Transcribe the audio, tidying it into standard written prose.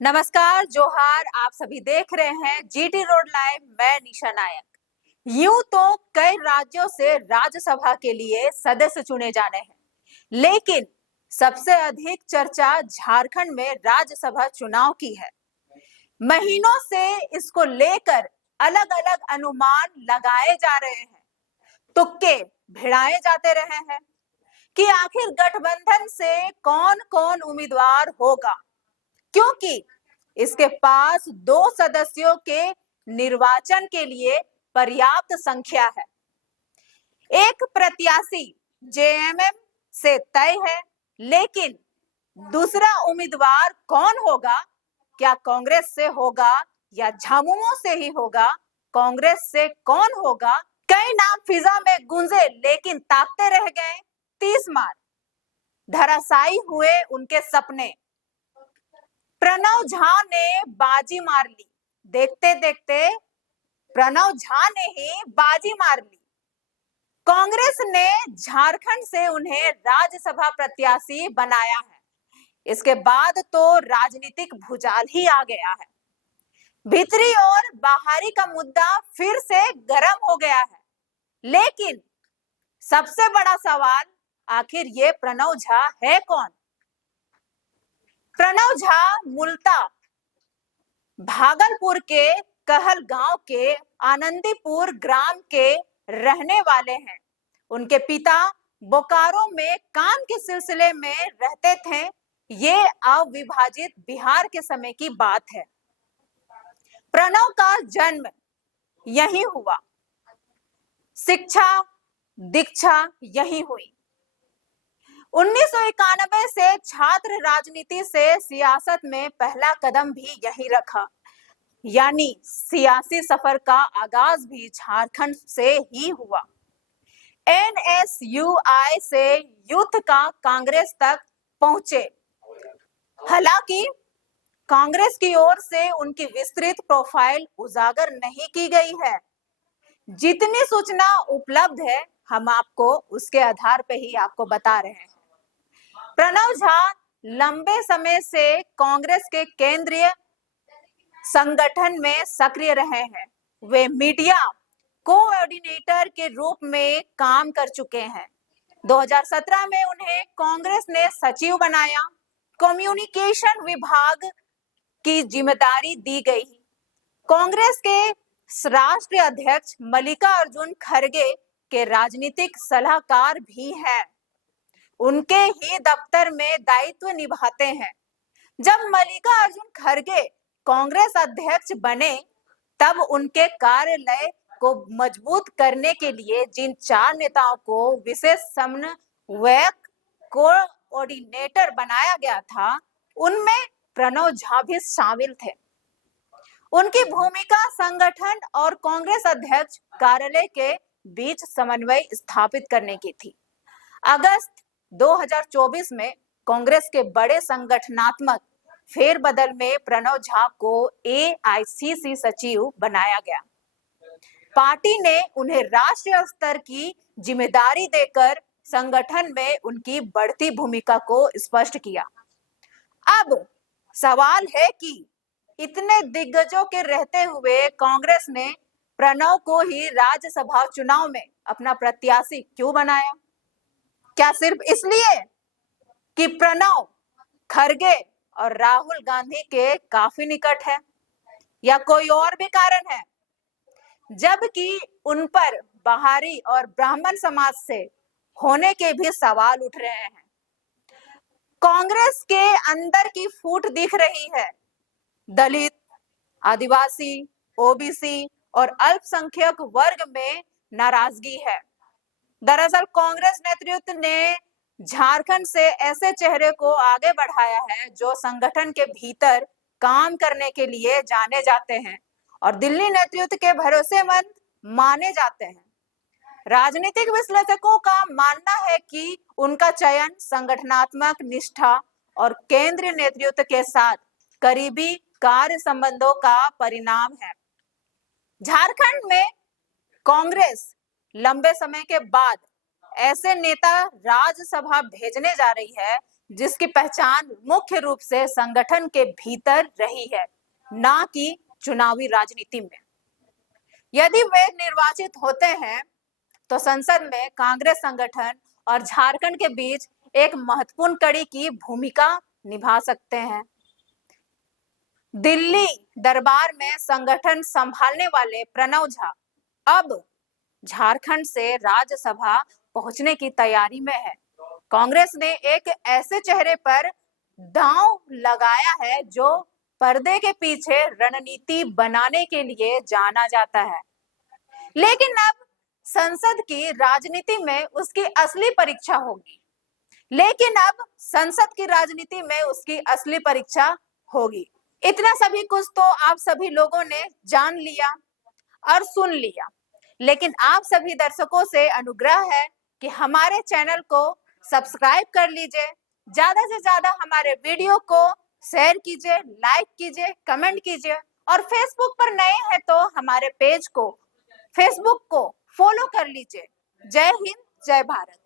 नमस्कार, जोहार। आप सभी देख रहे हैं जीटी रोड लाइव। मैं निशा नायक। यूं तो कई राज्यों से राज्यसभा के लिए सदस्य चुने जाने हैं, लेकिन सबसे अधिक चर्चा झारखंड में राज्यसभा चुनाव की है। महीनों से इसको लेकर अलग-अलग अनुमान लगाए जा रहे हैं, तुक्के भिड़ाए जाते रहे हैं कि आखिर गठबंधन से कौन-कौन उम्मीदवार होगा, क्योंकि इसके पास 2 सदस्यों के निर्वाचन के लिए पर्याप्त संख्या है। एक प्रत्याशी जेएमएम से तय है, लेकिन दूसरा उम्मीदवार कौन होगा? क्या कांग्रेस से होगा या झामुमो से ही होगा? कांग्रेस से कौन होगा? कई नाम फिजा में गूंजे, लेकिन ताकते रह गए 30 मार। धराशायी हुए उनके सपने। प्रणव झा ने बाजी मार ली। देखते देखते प्रणव झा ने ही बाजी मार ली। कांग्रेस ने झारखंड से उन्हें राज्यसभा प्रत्याशी बनाया है। इसके बाद तो राजनीतिक भूचाल ही आ गया है। भीतरी और बाहरी का मुद्दा फिर से गर्म हो गया है। लेकिन सबसे बड़ा सवाल, आखिर ये प्रणव झा है कौन? प्रणव झा मूलतः भागलपुर के कहल गांव के आनंदीपुर ग्राम के रहने वाले हैं। उनके पिता बोकारो में काम के सिलसिले में रहते थे। ये अविभाजित बिहार के समय की बात है। प्रणव का जन्म यहीं हुआ, शिक्षा दीक्षा यहीं हुई। 1991 से छात्र राजनीति से सियासत में पहला कदम भी यहीं रखा, यानी सियासी सफर का आगाज भी झारखंड से ही हुआ। एनएसयूआई से यूथ का कांग्रेस तक पहुंचे। हालांकि कांग्रेस की ओर से उनकी विस्तृत प्रोफाइल उजागर नहीं की गई है। जितनी सूचना उपलब्ध है, हम आपको उसके आधार पे ही आपको बता रहे हैं। प्रणव झा लंबे समय से कांग्रेस के केंद्रीय संगठन में सक्रिय रहे हैं। वे मीडिया कोऑर्डिनेटर के रूप में काम कर चुके हैं। 2017 में उन्हें कांग्रेस ने सचिव बनाया। कम्युनिकेशन विभाग की जिम्मेदारी दी गई। कांग्रेस के राष्ट्रीय अध्यक्ष मल्लिकार्जुन खड़गे के राजनीतिक सलाहकार भी हैं। उनके ही दफ्तर में दायित्व निभाते हैं। जब मल्लिकार्जुन खड़गे कांग्रेस अध्यक्ष बने, तब उनके कार्यालय को मजबूत करने के लिए जिन 4 नेताओं को विशेष समन्वयक कोऑर्डिनेटर बनाया गया था, उनमें प्रणव झा भी शामिल थे। उनकी भूमिका संगठन और कांग्रेस अध्यक्ष कार्यालय के बीच समन्वय स्थापित करने की थी। अगस्त 2024 में कांग्रेस के बड़े संगठनात्मक फेरबदल में प्रणव झा को एआईसीसी सचिव बनाया गया। पार्टी ने उन्हें राष्ट्रीय स्तर की जिम्मेदारी देकर संगठन में उनकी बढ़ती भूमिका को स्पष्ट किया। अब सवाल है कि इतने दिग्गजों के रहते हुए कांग्रेस ने प्रणव को ही राज्यसभा चुनाव में अपना प्रत्याशी क्यों बनाया? क्या सिर्फ इसलिए कि प्रणव खड़गे और राहुल गांधी के काफी निकट है, या कोई और भी कारण है? जबकि उन पर बाहरी और ब्राह्मण समाज से होने के भी सवाल उठ रहे हैं। कांग्रेस के अंदर की फूट दिख रही है। दलित, आदिवासी, ओबीसी और अल्पसंख्यक वर्ग में नाराजगी है। दरअसल कांग्रेस नेतृत्व ने झारखंड से ऐसे चेहरे को आगे बढ़ाया है जो संगठन के भीतर काम करने के लिए जाने जाते हैं और दिल्ली नेतृत्व के भरोसेमंद माने जाते हैं। राजनीतिक विश्लेषकों का मानना है कि उनका चयन संगठनात्मक निष्ठा और केंद्रीय नेतृत्व के साथ करीबी कार्य संबंधों का परिणाम है। झारखंड में कांग्रेस लंबे समय के बाद ऐसे नेता राज्यसभा भेजने जा रही है जिसकी पहचान मुख्य रूप से संगठन के भीतर रही है, ना कि चुनावी राजनीति में। यदि वे निर्वाचित होते हैं तो संसद में कांग्रेस संगठन और झारखंड के बीच एक महत्वपूर्ण कड़ी की भूमिका निभा सकते हैं। दिल्ली दरबार में संगठन संभालने वाले प्रणव झा अब झारखंड से राज्यसभा पहुंचने की तैयारी में है। कांग्रेस ने एक ऐसे चेहरे पर दांव लगाया है जो पर्दे के पीछे रणनीति बनाने के लिए जाना जाता है, लेकिन अब संसद की राजनीति में उसकी असली परीक्षा होगी। इतना सभी कुछ तो आप सभी लोगों ने जान लिया और सुन लिया, लेकिन आप सभी दर्शकों से अनुग्रह है कि हमारे चैनल को सब्सक्राइब कर लीजिए, ज्यादा से ज्यादा हमारे वीडियो को शेयर कीजिए, लाइक कीजिए, कमेंट कीजिए, और फेसबुक पर नए हैं तो हमारे पेज को, फेसबुक को फॉलो कर लीजिए। जय हिंद, जय भारत।